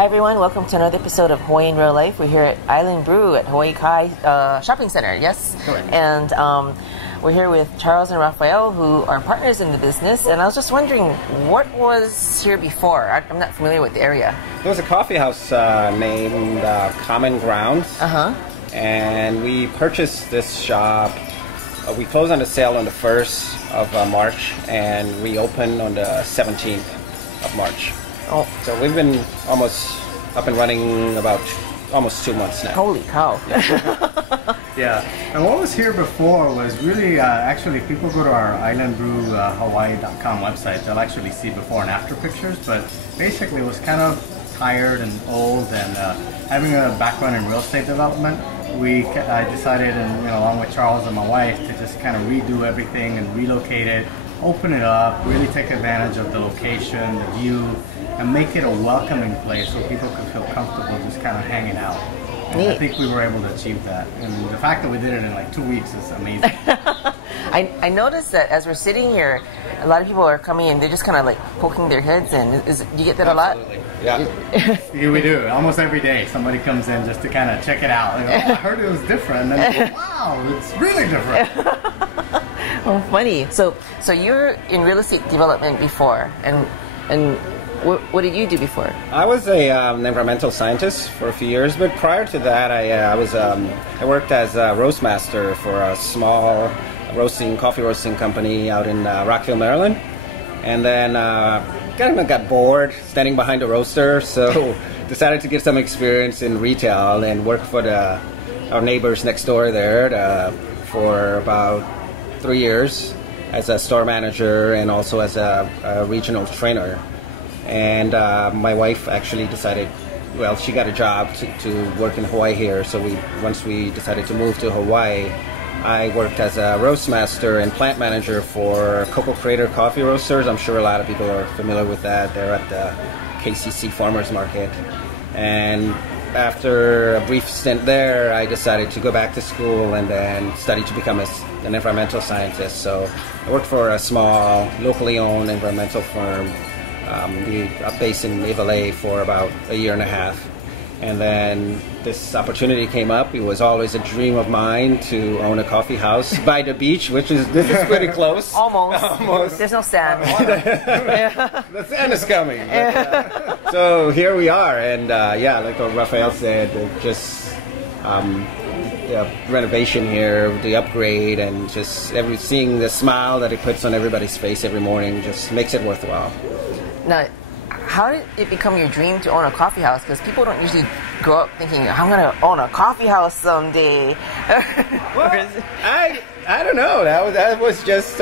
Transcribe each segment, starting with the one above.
Hi everyone, welcome to another episode of Hawaii in Real Life. We're here at Island Brew at Hawaii Kai Shopping Center, yes? Correct. And we're here with Charles and Raphael, who are partners in the business. And I was just wondering, what was here before? I'm not familiar with the area. There was a coffee house named Common Grounds. And we purchased this shop. We closed on the sale on the 1st of March, and we opened on the 17th of March. Oh. So we've been almost up and running about almost 2 months now. Holy cow. Yeah, and what was here before was really, actually, if people go to our islandbrewhawaii.com website, they'll actually see before and after pictures, but basically it was kind of tired and old, and having a background in real estate development, I decided, and along with Charles and my wife, to just kind of redo everything and relocate it, open it up, really take advantage of the location, the view, and make it a welcoming place so people could feel comfortable just kind of hanging out. And I think we were able to achieve that. And the fact that we did it in like 2 weeks is amazing. I noticed that as we're sitting here, a lot of people are coming in, they're just kind of like poking their heads in. Do you get that Absolutely. a lot? Yeah. Yeah, we do. Almost every day somebody comes in just to kind of check it out. They go, oh, I heard it was different. And then they go, wow, it's really different. Oh, funny. So you're in real estate development before, and what did you do before? I was an environmental scientist for a few years, but prior to that, I worked as a roast master for a small coffee roasting company out in Rockville, Maryland. And then kind of got bored standing behind a roaster, so decided to get some experience in retail and work for our neighbors next door there for about 3 years as a store manager and also as a regional trainer. And my wife actually decided, well, she got a job to work in Hawaii here, so once we decided to move to Hawaii, I worked as a roast master and plant manager for Cocoa Crater Coffee Roasters. I'm sure a lot of people are familiar with that. They're at the KCC Farmers Market. And after a brief stint there, I decided to go back to school and then study to become an environmental scientist. So I worked for a small, locally owned environmental firm based in Evalee for about a year and a half. And then this opportunity came up. It was always a dream of mine to own a coffee house by the beach, this is pretty close. Almost. There's no sand. The sand is coming. So here we are, and like what Raphael said, just the renovation here, the upgrade, and just seeing the smile that it puts on everybody's face every morning just makes it worthwhile. Now, how did it become your dream to own a coffee house? Because people don't usually grow up thinking, I'm going to own a coffee house someday. Well, I don't know. That was just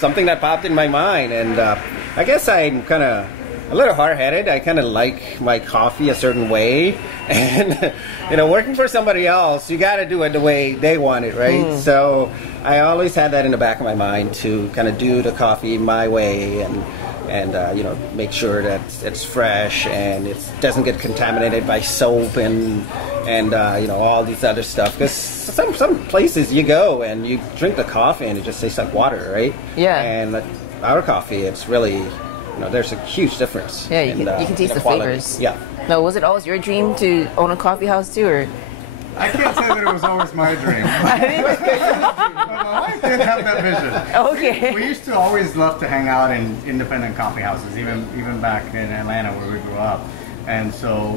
something that popped in my mind. And I guess I'm kind of a little hard-headed. I kind of like my coffee a certain way. And, working for somebody else, you got to do it the way they want it, right? So I always had that in the back of my mind to kind of do the coffee my way and make sure that it's fresh and it doesn't get contaminated by soap and all these other stuff. Because some places you go and you drink the coffee and it just tastes like water, right? Yeah. And our coffee, it's really, there's a huge difference. Yeah, you can taste the flavors. Yeah. Now, was it always your dream to own a coffee house too, or? I can't say that it was always my dream. But my wife did have that vision. Okay. We used to always love to hang out in independent coffee houses, even back in Atlanta where we grew up. And so,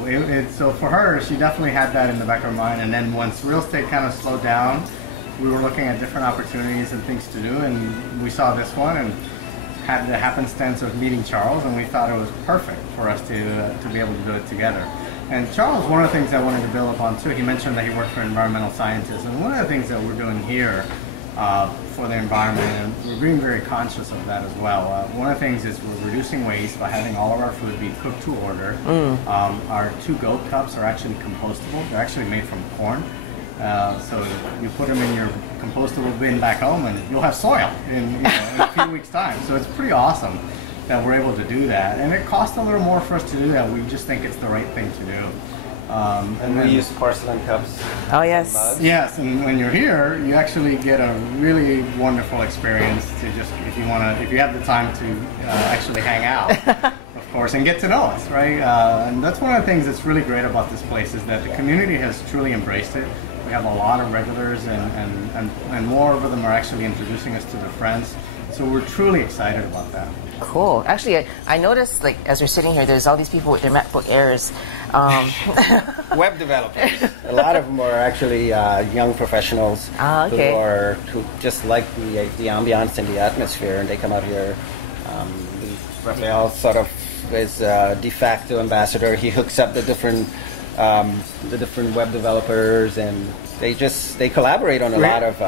so for her, she definitely had that in the back of her mind. And then once real estate kind of slowed down, we were looking at different opportunities and things to do. And we saw this one and had the happenstance of meeting Charles, and we thought it was perfect for us to be able to do it together. And Charles, one of the things I wanted to build upon too, he mentioned that he worked for environmental scientists, and one of the things that we're doing here for the environment, and we're being very conscious of that as well. One of the things is we're reducing waste by having all of our food be cooked to order. Our 2 goat cups are actually compostable. They're actually made from corn. So you put them in your compostable bin back home and you'll have soil in a few weeks' time. So it's pretty awesome that we're able to do that, and it costs a little more for us to do that. We just think it's the right thing to do. And we use porcelain cups. Oh yes. Yes, and when you're here, you actually get a really wonderful experience to just, if you have the time to actually hang out. Of of course, and get to know us, right? And that's one of the things that's really great about this place is that the community has truly embraced it. We have a lot of regulars, and more of them are actually introducing us to their friends. So we're truly excited about that. Cool. Actually, I noticed, like, as we're sitting here, there's all these people with their MacBook Airs. Web developers. A lot of them are actually young professionals who just like the ambiance and the atmosphere, and they come out here. Rafael sort of is de facto ambassador. He hooks up the different web develelers, and they collaborate on a lot of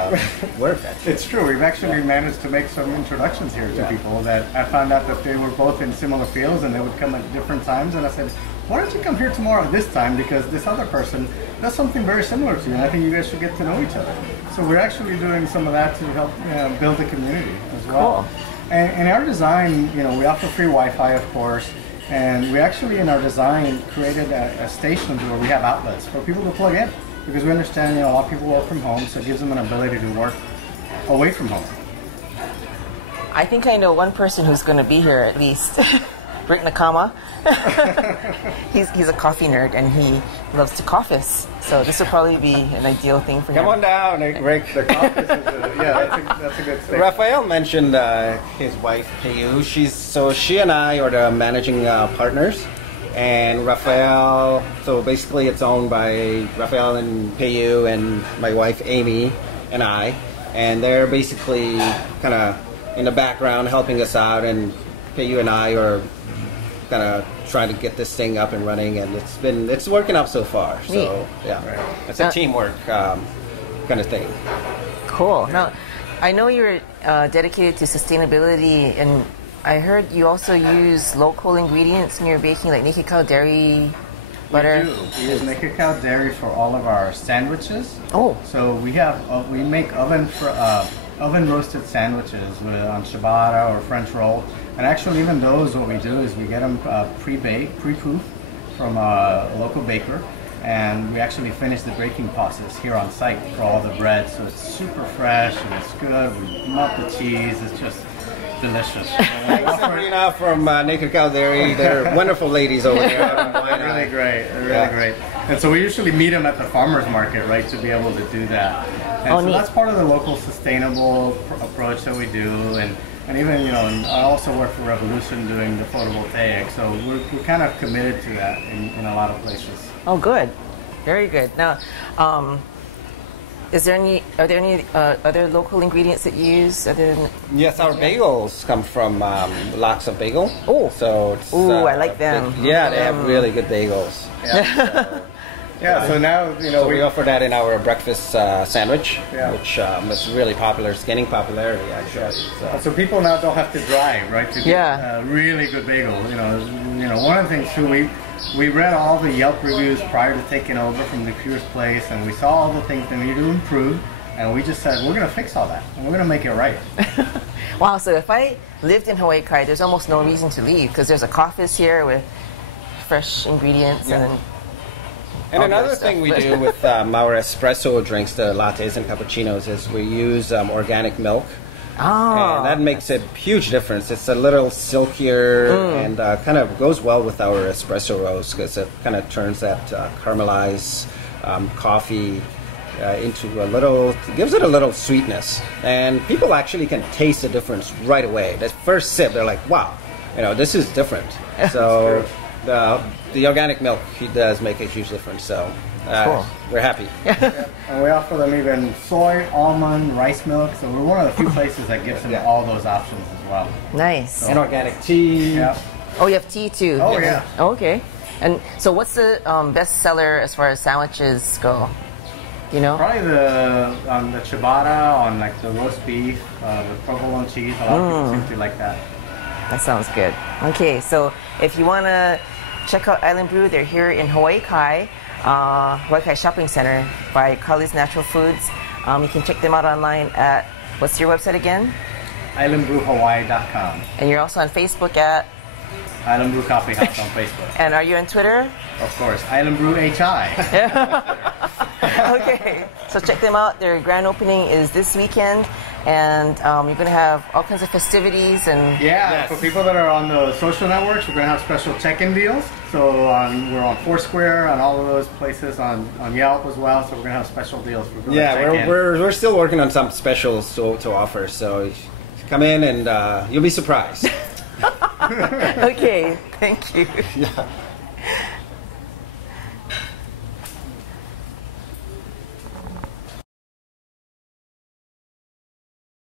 work. Actually. It's true. We've actually managed to make some introductions here to people that I found out that they were both in similar fields, and they would come at different times. And I said, why don't you come here tomorrow at this time, because this other person does something very similar to you, and I think you guys should get to know each other. So we're actually doing some of that to help build the community as well. Cool. And in our design, we offer free Wi-Fi, of course. And we actually, in our design, created a station where we have outlets for people to plug in, because we understand, a lot of people work from home, so it gives them an ability to work away from home. I think I know one person who's going to be here at least. Rick Nakama. he's a coffee nerd, and he loves to coffice. So this will probably be an ideal thing for him. Come on down, Rick. The coffice is that's a good thing. Rafael mentioned his wife, Payu. She and I are the managing partners. And Rafael, so basically it's owned by Rafael and Payu and my wife, Amy, and I. And they're basically kind of in the background helping us out, and Payu and I are kind of trying to get this thing up and running, and it's working out so far. So it's a teamwork kind of thing. Cool. Now, I know you're dedicated to sustainability, and I heard you also use local ingredients in your baking, like naked cow dairy butter. We use naked cow dairy for all of our sandwiches. Oh. So we make oven roasted sandwiches on ciabatta or French roll. And actually, even those, what we do is we get them pre-baked, pre-proofed from a local baker, and we actually finish the baking process here on site for all the bread. So it's super fresh and it's good. We melt the cheese. It's just delicious. Thanks, Sabrina from Naked Cow Dairy. They're wonderful ladies over there. Really great. They're really great. And so we usually meet them at the farmers market, right, to be able to do that. And so that's part of the local sustainable approach that we do. And even, and I also work for Revolution doing the photovoltaic, so we're kind of committed to that in a lot of places. Oh, good. Very good. Now, are there any other local ingredients that you use other than? Yes, our bagels come from Lots of Bagel. Oh, so I like them. They have really good bagels. Yeah. So now we offer that in our breakfast sandwich, which is really popular. It's gaining popularity actually. So people now don't have to drive, right, to get a really good bagel. One of the things too, we read all the Yelp reviews prior to taking over from the previous place, and we saw all the things that we need to improve, and we just said we're going to fix all that, and we're going to make it right. Wow. So if I lived in Hawaii Kai, there's almost no reason to leave, because there's a coffeehouse here with fresh ingredients and another thing we do with our espresso drinks, the lattes and cappuccinos, is we use organic milk. And that makes a huge difference. It's a little silkier and kind of goes well with our espresso roast, because it kind of turns that caramelized coffee into gives it a little sweetness. And people actually can taste the difference right away. The first sip, they're like, wow, this is different. So the organic milk does make a huge difference. So cool. We're happy. And we offer them even soy, almond, rice milk. So we're one of the few places that gives them all those options as well. Nice. And organic tea. Yeah. Oh, you have tea too. Oh yeah. Oh, okay. And so, what's the best seller as far as sandwiches go? Probably the ciabatta on like the roast beef, the provolone cheese. A lot of people seem to like that. That sounds good. Okay, so if you want to check out Island Brew, they're here in Hawaii Kai, Hawaii Kai Shopping Center by Kali's Natural Foods. You can check them out online at, what's your website again? islandbrewhawaii.com. And you're also on Facebook at? Island Brew Coffeehouse on Facebook. And are you on Twitter? Of course, Island Brew HI. Okay, so check them out. Their grand opening is this weekend, and you're going to have all kinds of festivities and Yeah, for people that are on the social networks, we're going to have special check-in deals. So we're on Foursquare, on all of those places, on Yelp as well. So we're going to have special deals for people Yeah, to check in. we're still working on some specials to offer. So come in and you'll be surprised. Okay, thank you. Yeah.